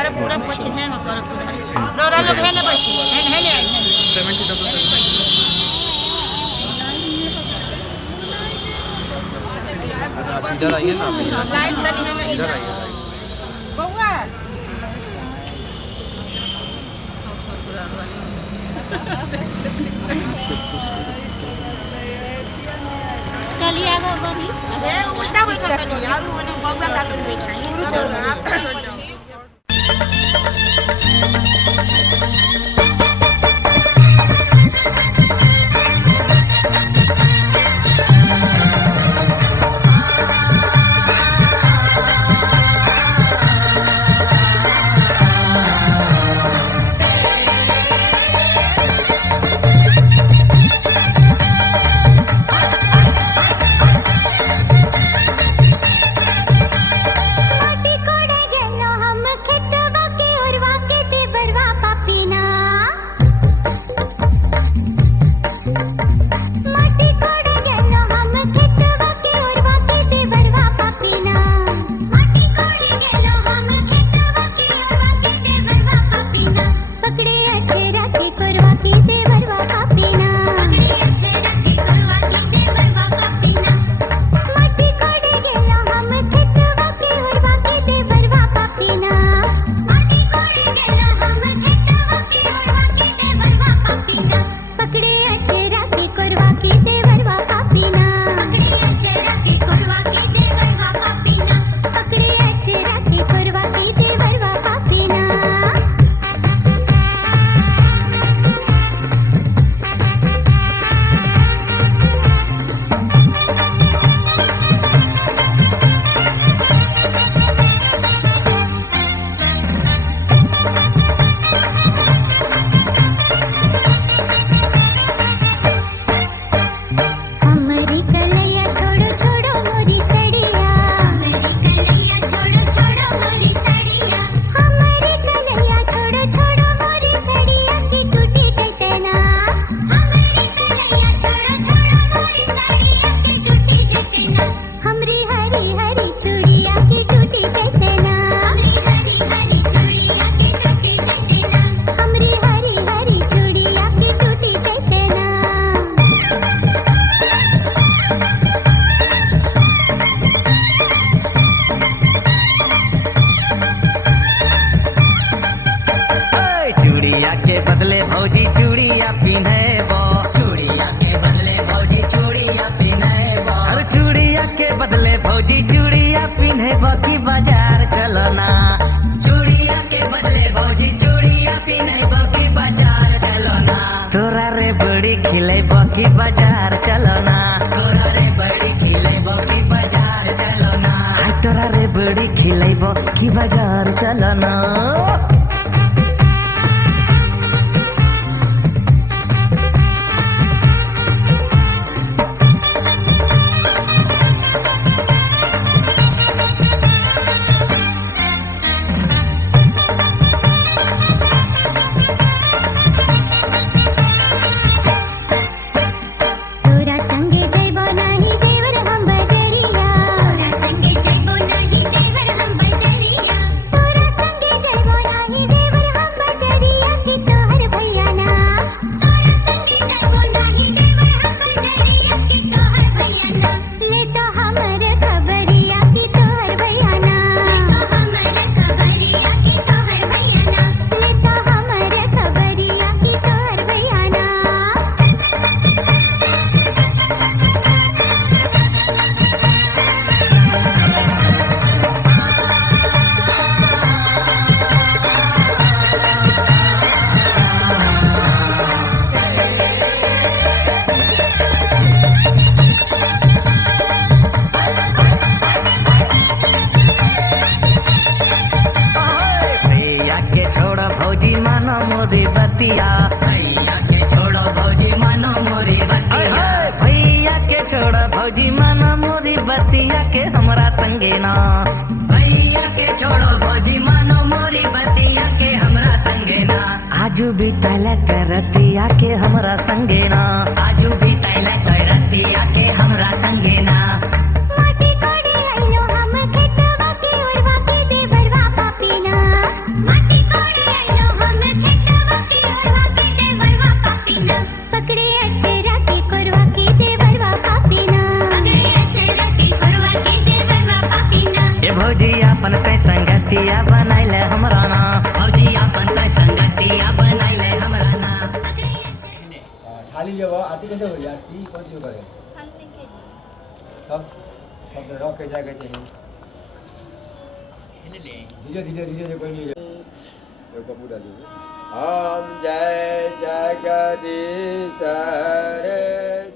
पर पूरा पछ है न कर रोरा लोग है न बैठी है ने आई 70 इधर आइए ना लाइट बनी है ना इधर आइए बउआ चलिए आगे बढ़ी अरे उल्टा बैठा कर यार मैंने बउआ का बैठा है चलो आप बाजार चलो ना तोरा रे बड़ी खिलेबो की बाजार चलो ना तोरा रे बड़ी खिलेबो की बाजार चलो ना छोड़ा भौजी मानो मोरी बतिया के हमरा संगे ना भैया के छोड़ो भौजी मानो मोरी बतिया के हमरा संगे ना आजू भी तैला करतिया के हमरा संगे ना आजू भी तैला करतिया के हमरा संगे ना माटी कोड़ी आइलो हम खेतवा के ओरवा के देवरवा पापीना लिए वो आरती कैसे हो रही है? आरती कौन सी करे? हल्दी के लिए तब शब्द रख के जाके चाहिए धीरे धीरे धीरे कोई नहीं है कपूर डाल दीजिए। ओम जय जगदीश हरे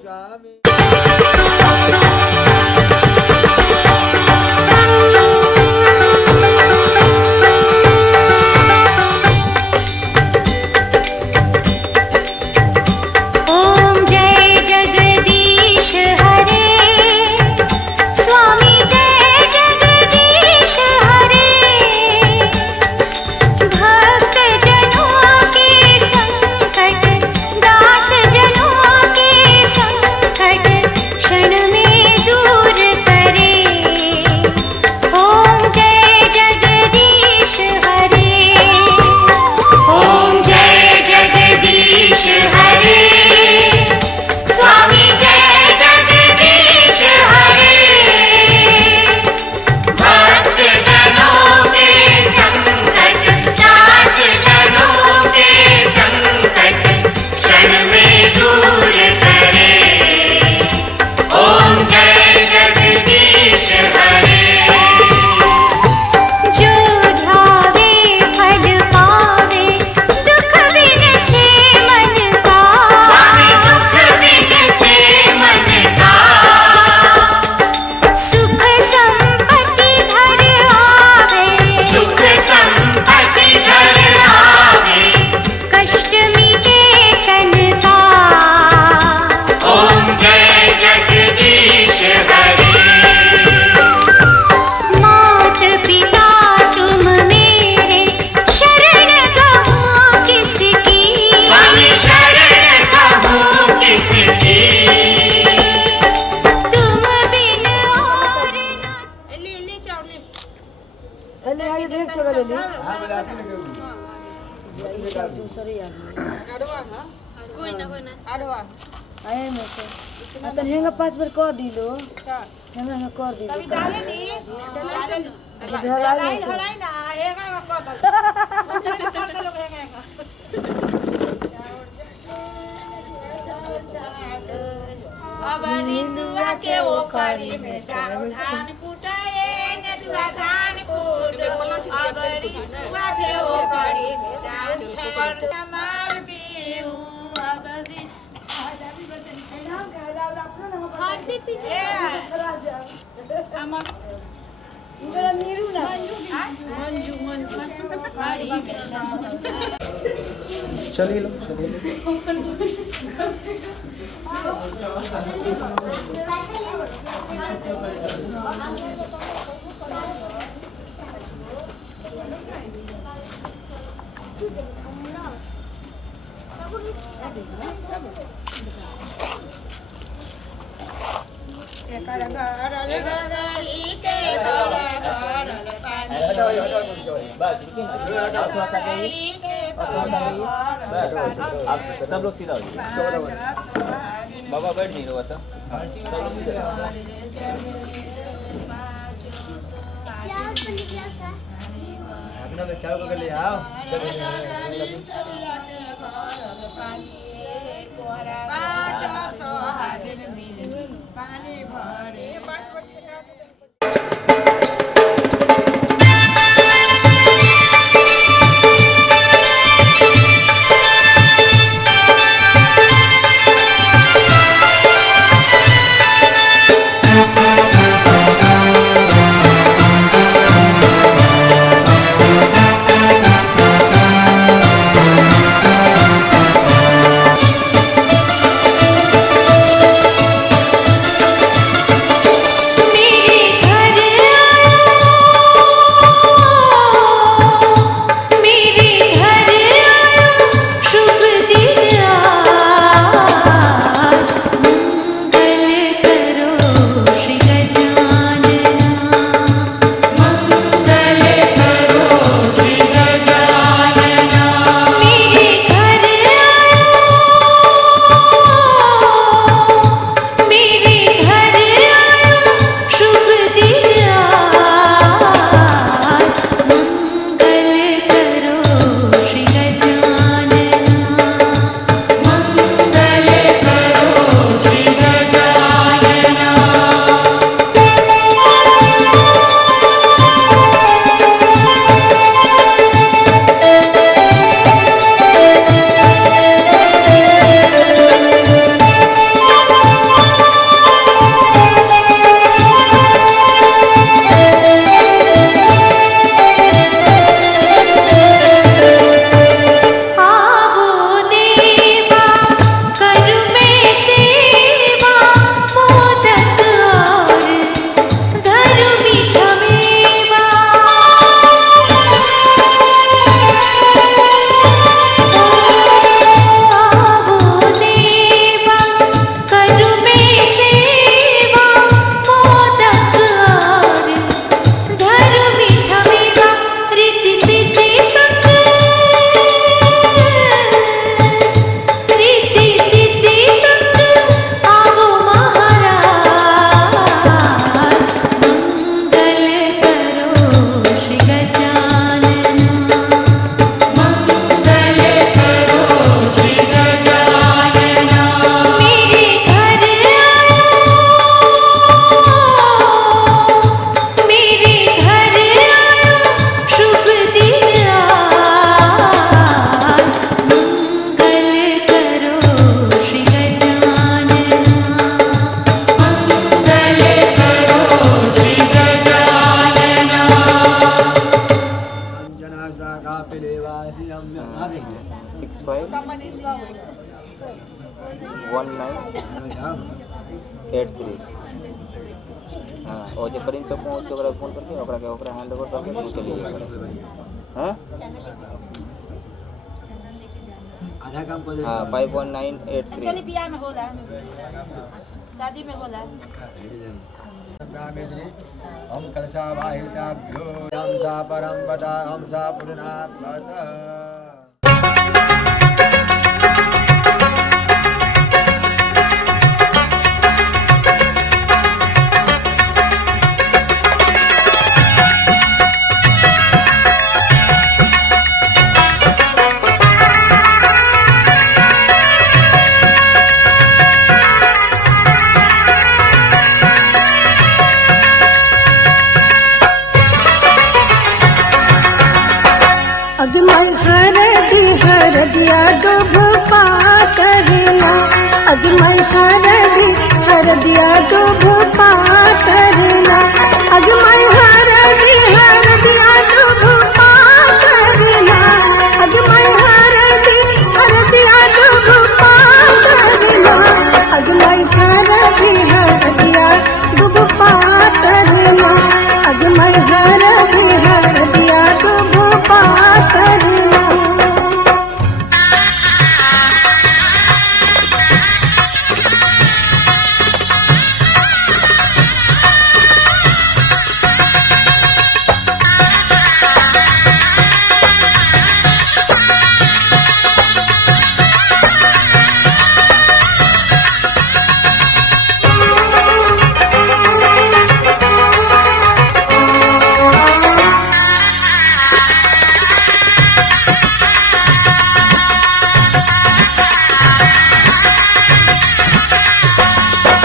स्वामी। तो हेंगा 5 बार कर दी लो हेंगा कर दी तभी डाले दी ढलाई ना हेंगा कर दो अब निसुआ के वो करी में धान कुटाए नदुआ धान कुट अब निसुआ के वो करी में धान छर मार बिहू अब हल्दी पीछे इधर नीरू ना मंजू चलिए लो चलिए आप सब लोग सीधा हो जाइए। बाबा बैठ नहीं रहा था सब लोग सीधा अपना में चाय बगल ले आओ पानी भरे मेरे घर 651983 हाँ और जब परिंद पे पहुँच तो फोन करके हैंड ओवर करके पूछ लीजिए हाँ आधा काम कर हाँ 51983 चलिए बियाह में होला शादी में होला श्री हम कलशा वाहिताभ्यो हम सा परम पदा हम सा पूर्णात्मता अगमय हरदिया दुभ पातरना अगमय हरदिया दुभ पातरना अगमय हरदिया दुभ पातरना अगमय हरदिया दुभ पातरना अगमय हरदिया दुभ पातरना अगमय हरदिया दुभ पातरना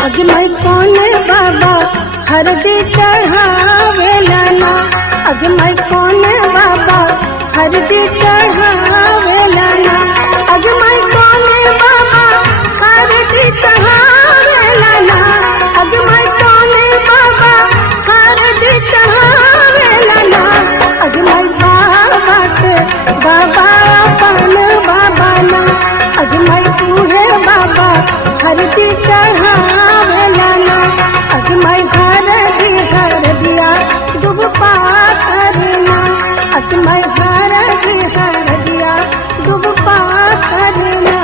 अगमय कोने बाबा हरदी चढ़ावेला ना अगमय कोने बाबा हरदी चढ़ावेला ना अगमय कोने बाबा हरदी चढ़ावेला ना अगमय कोने बाबा हरदी चढ़ावेला ना अगमय बाबा से बाबा अपन बाबा ना अगमय तूहे बाबा हरदी चढ़ावेला ना अगमय हरदिया दुभ पातरना अगमय हरदिया दुभ पातरना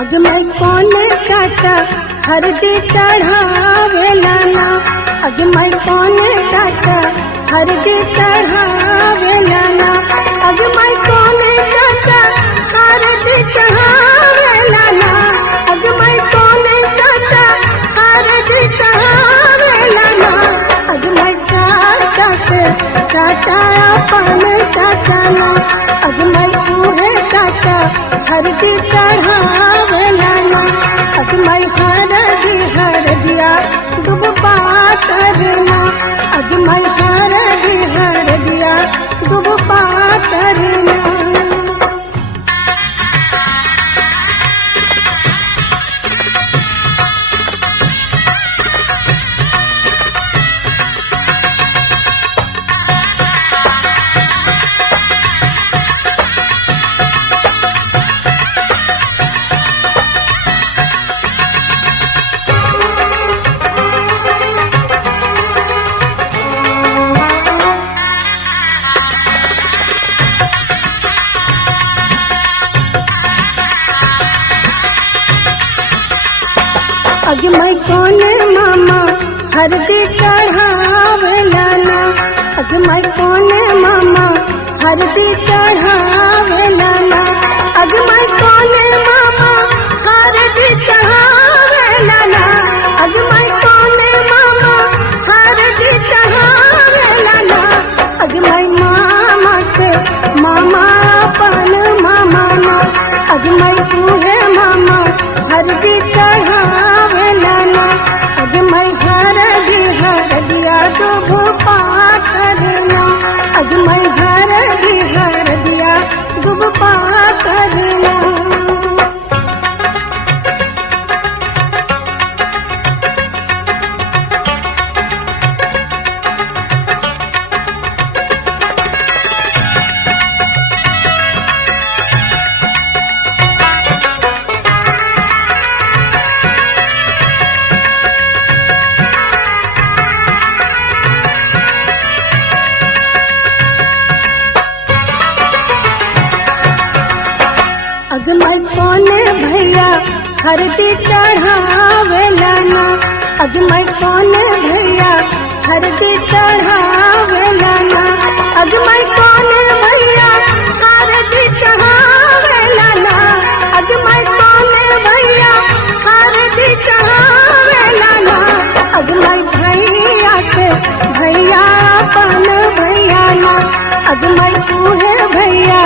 अगमय कोने चाचा हरदी चढ़ावेला ना अगमय कोने चाचा हरदी चढ़ावेला ना अगमय कोने चाचा हरदी चढ़ावेला ना अगमय कोने चाचा हरदी चढ़ावेला ना अगमय चाचा से चाचा अपन चाचा ना अगमय तूहे चाचा हरदी चढ़ावेला ना अगमय हरदिया दुभ पातरना अगमय हरदिया दुभ पातरना अगमय कोने मामा हरदी चढ़ावेला ना अगमय कोने मामा हरदी चढ़ावेला ना अगमय कोने मामा हरदी चढ़ावेला ना अगमय कोने मामा हरदी चढ़ावेला ना अगमय मामा से मामा अपन अगमय कोने भैया हरदी चढ़ावेला ना अगमय कोने भैया हरदी चढ़ावेला ना अगमय कोने भैया हरदी चढ़ावेला ना अगमय कोने भैया हरदी चढ़ावेला ना अगमय भैया से भैया अपन भैया ना अगमय तूहे भैया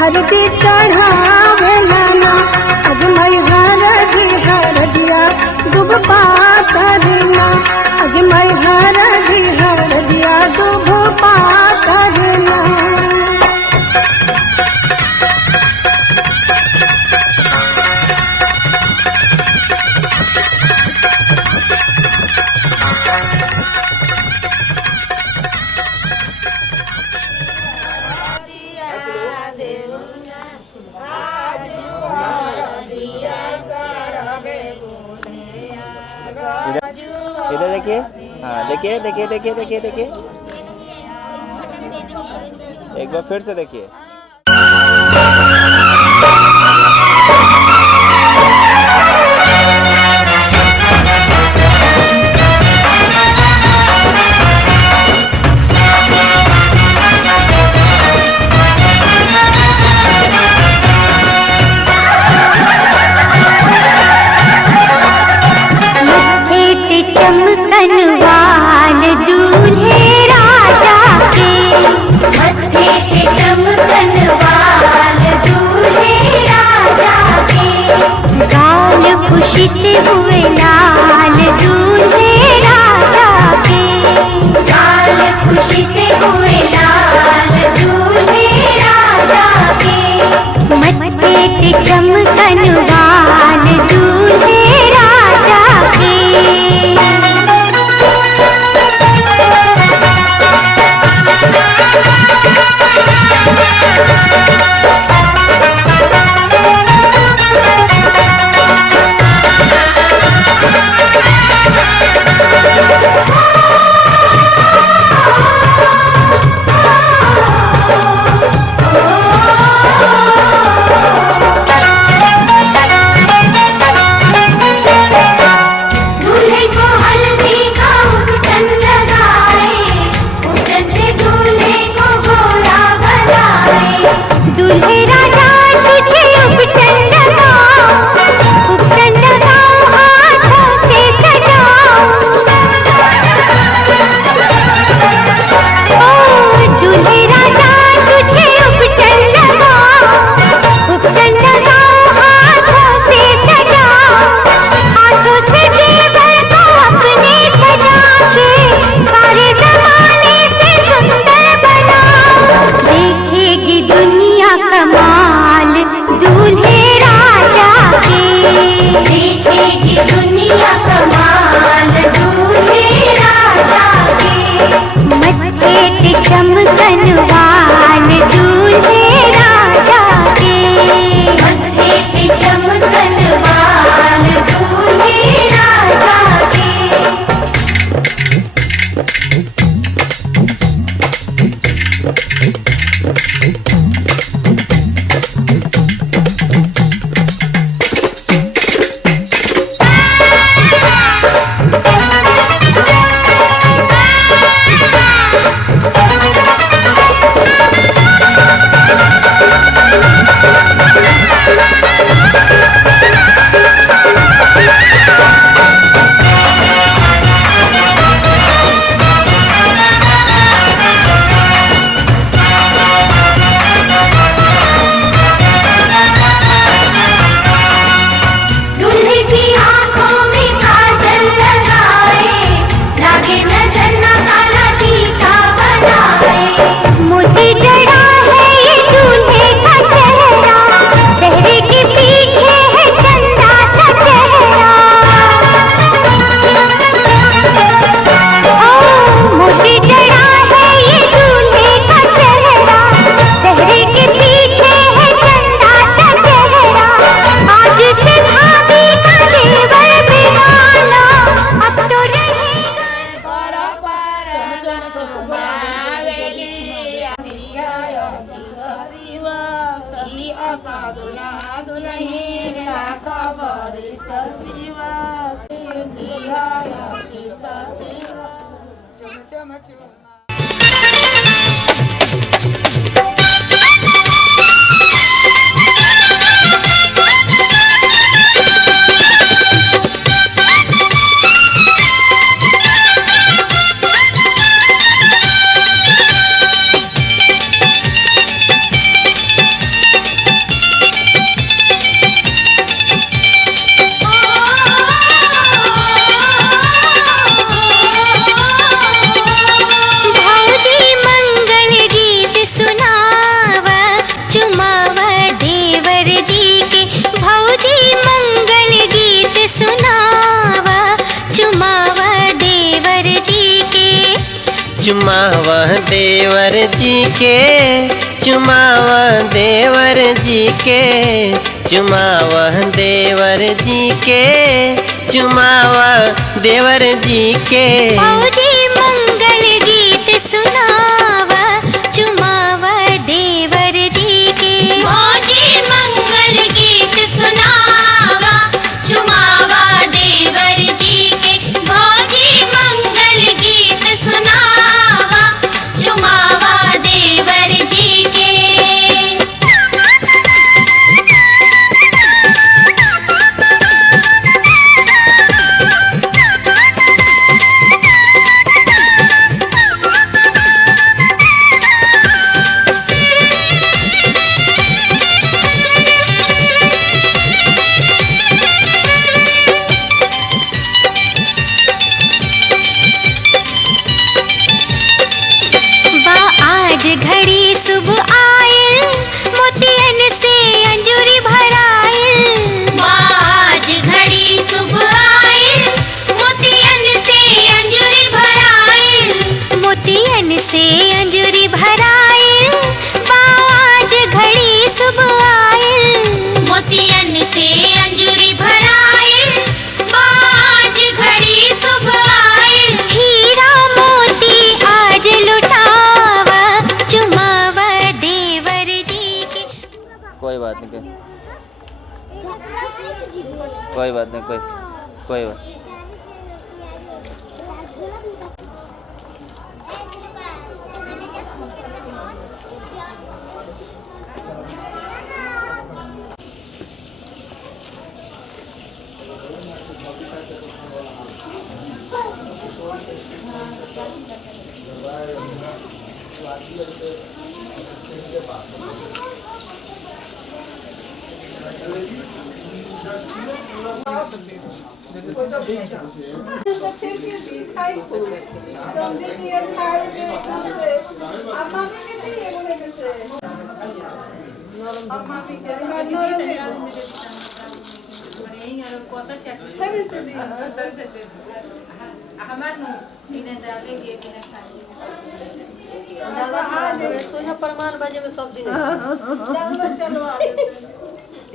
हरदी चढ़ावेला ना अगमय हरदिया दुब पातरना अगमय हरदिया दुब पातरना इधर देखिए, हाँ देखिए देखिए देखिए देखिए देखिए, एक बार फिर से देखिए। चमकन वाल दूल्हे राजा के मत्थे पे चमकन वाल दूल्हे राजा के गाल खुशी से हुए लाल दूल्हे राजा के गाल खुशी से हुए लाल दूल्हे राजा के मत्थे पे चमकन वाल दूल्हे राजा के दूल्हे राजा तुझे उपटन लगाओ उपटन लगाओ हाथों से सजाओ ओ दूल्हे राजा तुझे उपटन लगाओ उपटन लगाओ हाथों से सजाओ हाथों से जेवर को अपने सजा के सारे जमाने से सुंदर बनाओ देखेगी दुनिया कमाल दूल्हे राजा के देखेगी दुनिया कमाल दूल्हे राजा के मत्थे पे चमकन वाल दूल्हे राजा के मत्थे पे चमकन वाल दूल्हे राजा के मोती जड़ा है ये दूल्हे का सेहरा आशा दुला दुलही खबर सशिवा सशिवा चम चम चुमावा देवर जी के चुमावा देवर जी के चुमावा देवर जी के चुमावा देवर जी के भौजी मंगल गीत सुनावा चुमावा देवर जी के भौजी मंगल गीत सुनावा चुमावा देवर जी के भौजी मंगल गीत सुनावा चुमावा देवर जी के आज घड़ी शुभ आयल मोतियन से अंजूरी भरायल आज घड़ी शुभ आयल मोतियन से अंजूरी भरायल मोतियन से अंजूरी भरायल आज घड़ी शुभ आयल मोतियन से अंजूरी भरायल आज घड़ी शुभ आयल हीरा मोती आज लुटा कोई बात नहीं कोई बात नहीं कोई बात प्रमाण बाजे में सब्जी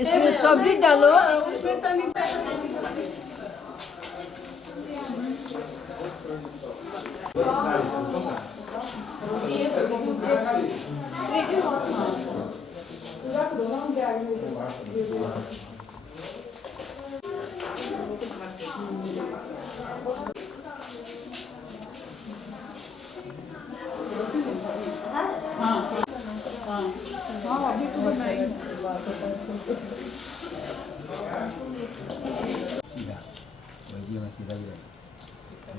इसमें सब्जी डालो उसमें तनी सीधा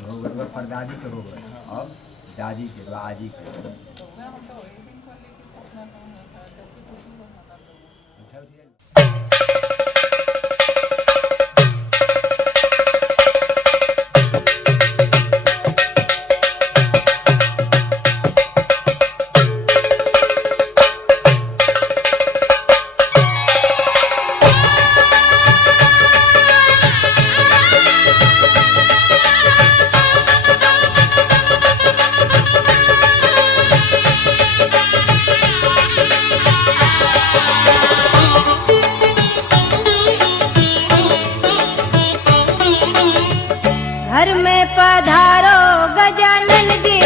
रोग परदादी के रोग अब दादी के आजी के घर में पधारो गजानन जी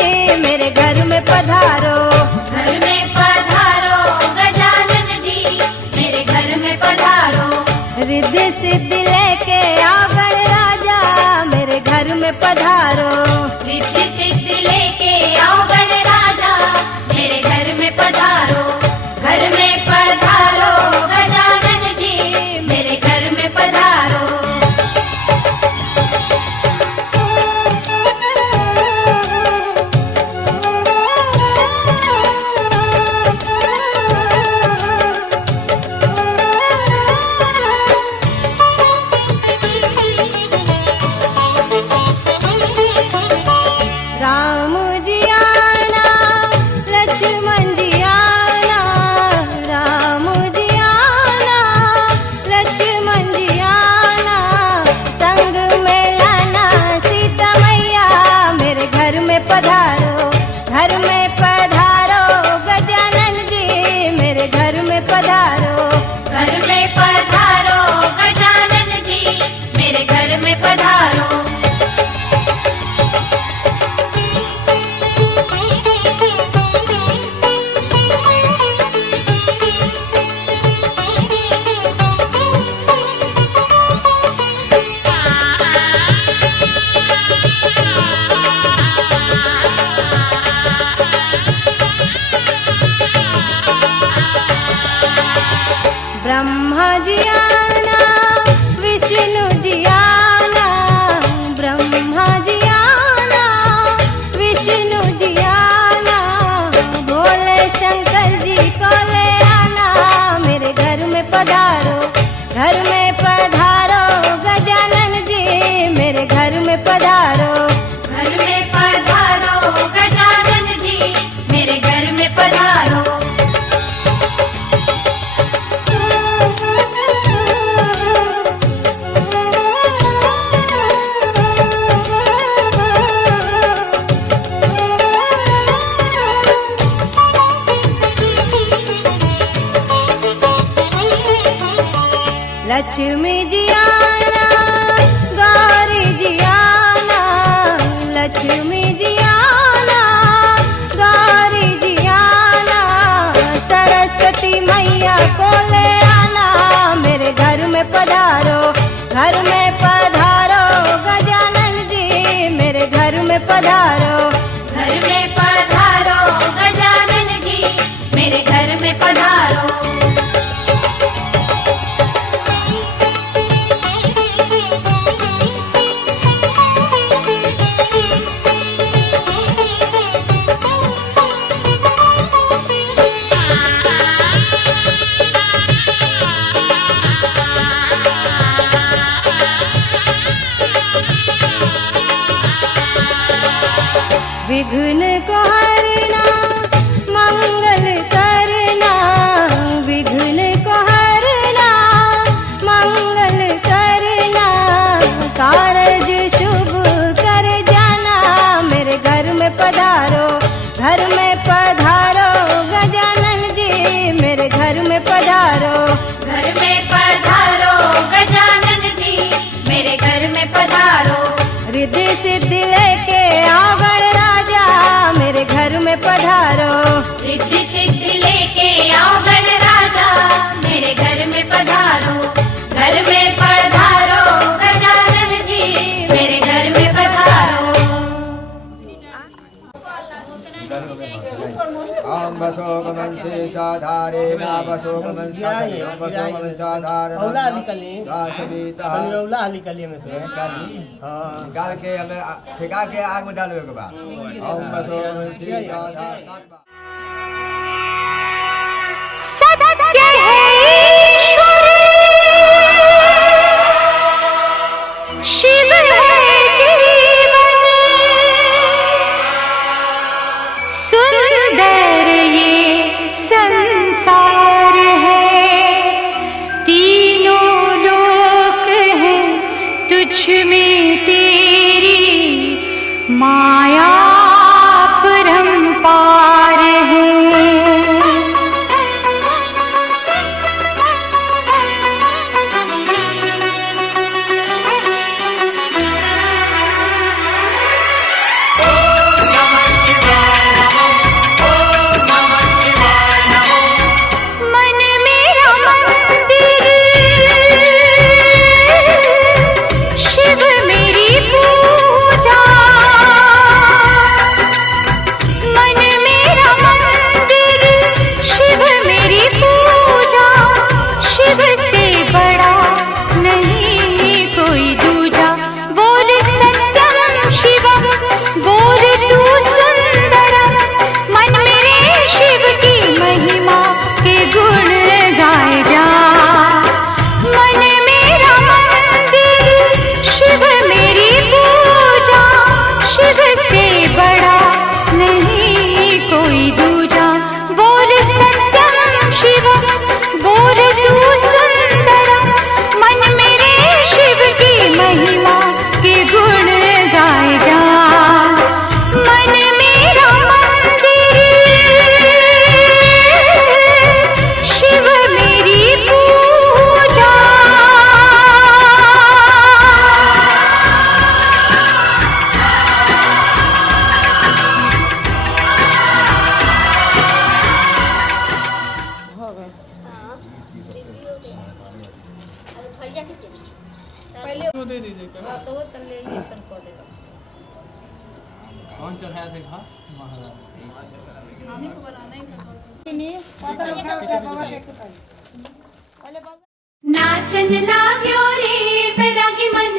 मेरे घर में पधारो घर में पधारो गजानन जी मेरे रिद्धि सिद्धि लेके आओ गणराजा मेरे घर में पधारो। रिद्धि सिद्धि लेके आओ गणराजा मेरे घर में पधारो। घर में पधारो गजानन जी मेरे घर में पधारो। राम जी आना लक्ष्मण जी आना, राम जी आना लक्ष्मण जी आना, संग में लाना सीता मैया मेरे घर में पधारो। घर में पधारो गजानन जी मेरे घर में पधारो। घर में पधारो गजानन जी मेरे घर में पधारो। ब्रह्मा जी आना विष्णु जी आना, ब्रह्मा जी आना विष्णु जी आना, भोले शंकर जी को ले आना मेरे घर में पधारो। घर में पधारो गजानन जी मेरे घर में पधारो। घर में पधारो गजानन जी मेरे घर में पधारो। लक्ष्मी जी आना गौरी जी आना, लक्ष्मी जी आना गौरी जी आना, सरस्वती मैया को ले आना मेरे घर में पधारो। घर में पधारो गजानन जी मेरे घर में पधारो। घर में पधारो गजानन जी मेरे घर में पधारो। विघ्न को हरना मंगल करना, विघ्न को हरना मंगल करना, कारज शुभ कर जाना मेरे घर में पधारो। घर में पधारो गजानन जी मेरे घर में पधारो। घर में पधारो गजानन जी मेरे घर में पधारो। रिद्धि सिद्धि लेके आओ गणराजा मेरे घर में पधारो। रिद्धि सिद्धि लेके आओ गणराजा मेरे घर में पधारो। घर में पधारो गजानन जी मेरे घर में पधारो। ओम वसोकमं शेषाधारे मा वसोकमं साधारे ओम वसोकमं साधारे दासवीता रौला निकलिए में से निकाल के हमें ठेका के आग में डालो एक बार। ओम वसोकमं शेषाधारे सत्य है ईश्वर शिव है जीवन, सुंदर ये संसार है, तीनों लोक हैं तुझ में तेरी माया परंपार पहले वो दे दीजिए क्या? तो वो तले ये सन को दे दो। कौन चढ़ाया थे घा महाराज? हमें को बनाना ही था। नाचन लाग्यो रे बैरागी मन,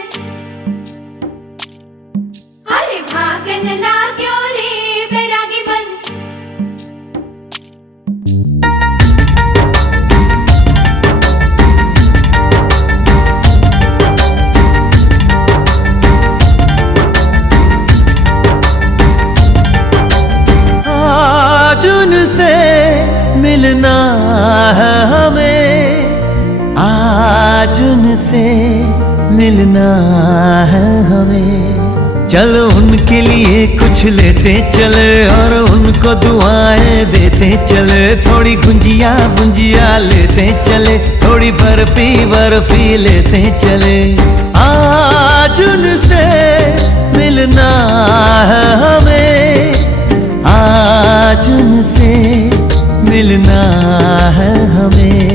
अरे भागन लाग्यो रे बैरागी मन। आज उनसे मिलना है हमें, आज उनसे मिलना है हमें। चलो उनके लिए कुछ लेते चले और उनको दुआएं देते चले। थोड़ी गुंजिया गुंजिया लेते चले, थोड़ी बर्फी बर्फी लेते चले। आज उनसे मिलना है हमें, आज उनसे मिलना है हमें।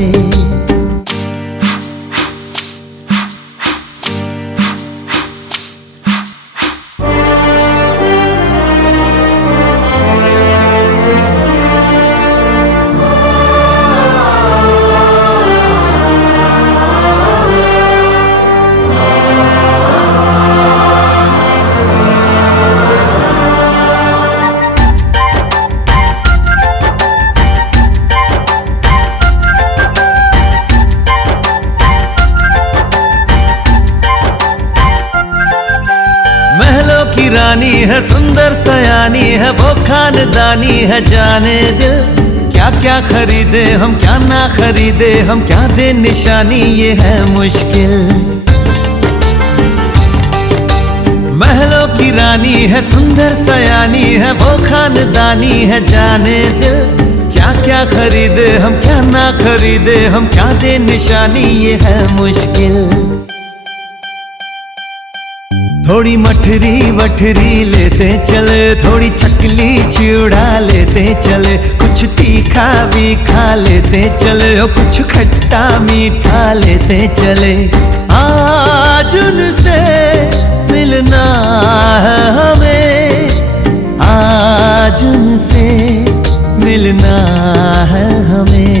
रानी है सुंदर सयानी है, वो खानदानी है जाने दिल। क्या क्या खरीदे हम क्या ना खरीदे हम, क्या दे निशानी ये है मुश्किल। महलों की रानी है सुंदर सयानी है, वो खानदानी है जाने दिल। क्या क्या खरीदे हम क्या ना खरीदे हम, क्या दे निशानी ये है मुश्किल। थोड़ी मठरी वठरी लेते चले, थोड़ी चकली चिड़ा लेते चले। कुछ तीखा भी खा लेते चले और कुछ खट्टा मीठा लेते चले। आज उनसे मिलना है हमें, आज उनसे मिलना है हमें।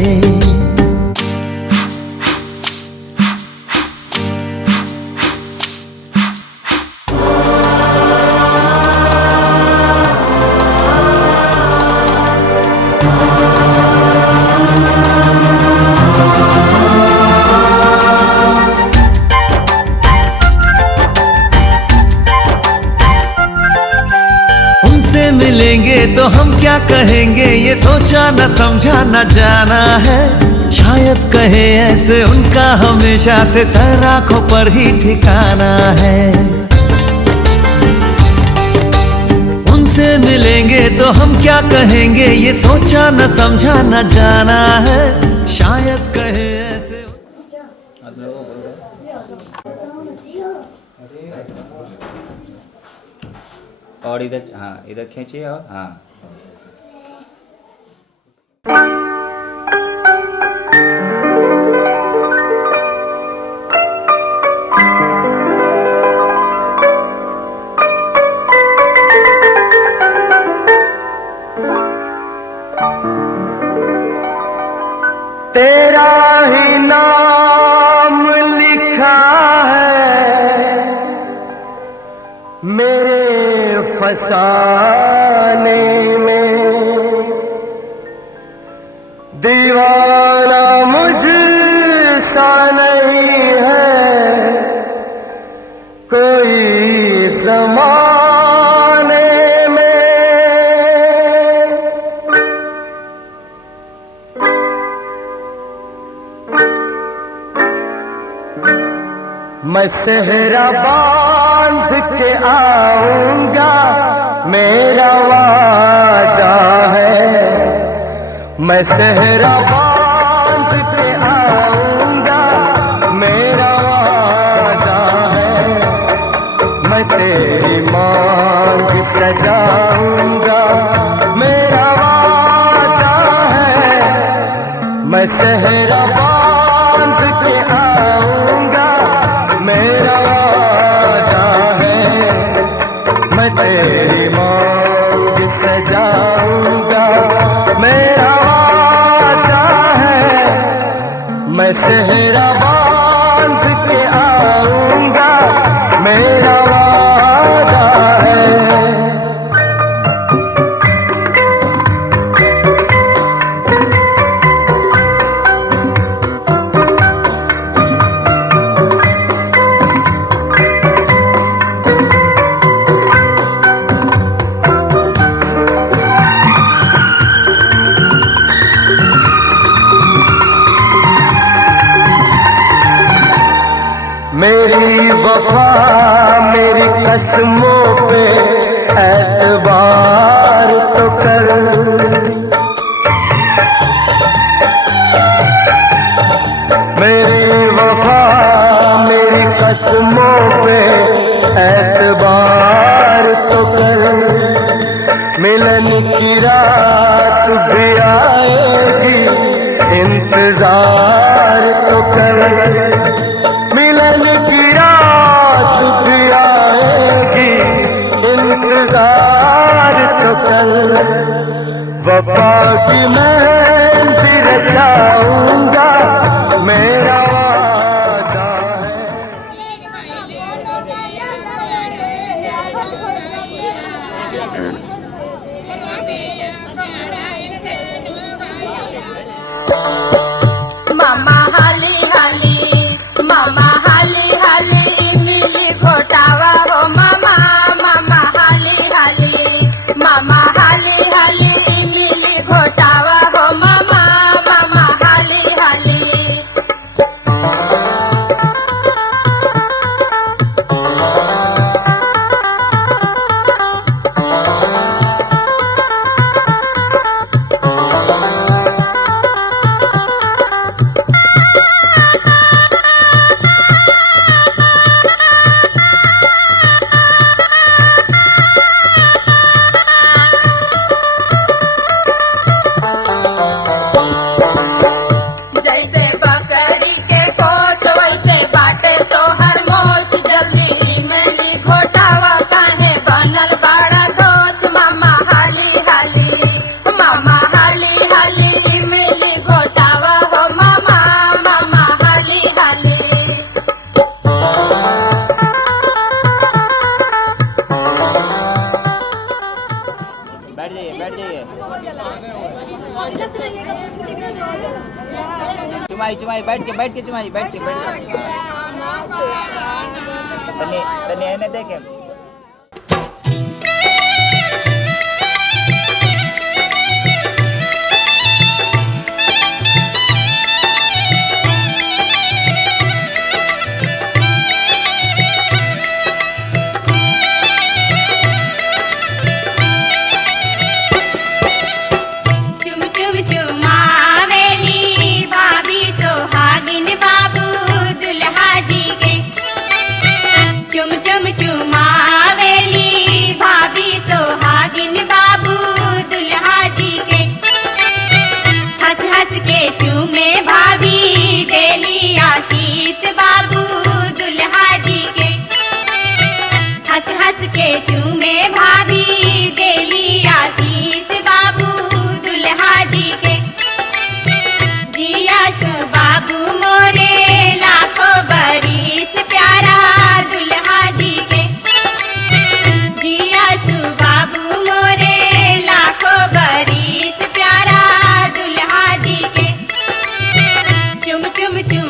मिलेंगे तो हम क्या कहेंगे, ये सोचा न समझा न जाना है। शायद कहे ऐसे उनका हमेशा से सर आँखों पर ही ठिकाना है। उनसे मिलेंगे तो हम क्या कहेंगे, ये सोचा न समझा न जाना है। शायद कहे ऐसे। और इधर हाँ इधर खींचिए और हाँ तेरा ही नाम लिखा है मेरे फसाने में। दीवाना मुझसा नहीं है कोई ज़माने में। मैं सेहरा बांध के आऊंगा मेरा वादा है। मैं सेहरा बांध के आऊंगा मेरा वादा है। मैं तेरी मांग सजाऊंगा मेरा वादा है। मैं सेहरा बांध के आऊंगा मैं सेहरा बांध के आऊंगा, मेरा वादा है। मेरी वफा मेरी कसमों पे एतबार तो कर, मेरी वफा मेरी कसमों पे एतबार तो कर। मिलन की रात भी आएगी, इंतजार तो कर। मिलन की रात भी आएगी, इंतजार तो कर। वफा की मेहंदी रचाऊंगा, मेरा वादा है। मामा हाली हाली, मामा हाली हाली, इमली घोटावा हो मामा। मामा हाली हाली, मामा हाली हाली, इमली घोटावा हो मामा। मामा हाली हाली। जैसे बकरी के कोच वैसे बाटे तो हर मोच। जल्दी इमली घोटावा काहे बनल बड़ा दोस्त। मामा हाली हाली, मामा हाली हाली, इमली घोटावा हो मामा। मामा हाली हाली। बैठ जाइए, बैठ जाइए। चुमाई चुमाई, बैठ के चुमाई, बैठ के तने तने आने देखे। चुम चुम चुमावेली भाभी सोहागिन बाबू दुल्हा जी के। चुम चुम चुमावेली भाभी सोहागिन बाबू दुल्हा जी के। हंस हंस के चूमे भाभी देली आशीष बाबू दुल्हा जी के। हंस हंस के चूमे भाभी देली आशीष बाबू दुल्हा जी के। जिया सो बाबू मोरे लाखों बरिस प्यारा दुल्हा जी के। जिया सो बाबू मोरे लाखों बरिस प्यारा दुल्हा जी के। चुम चुम चुम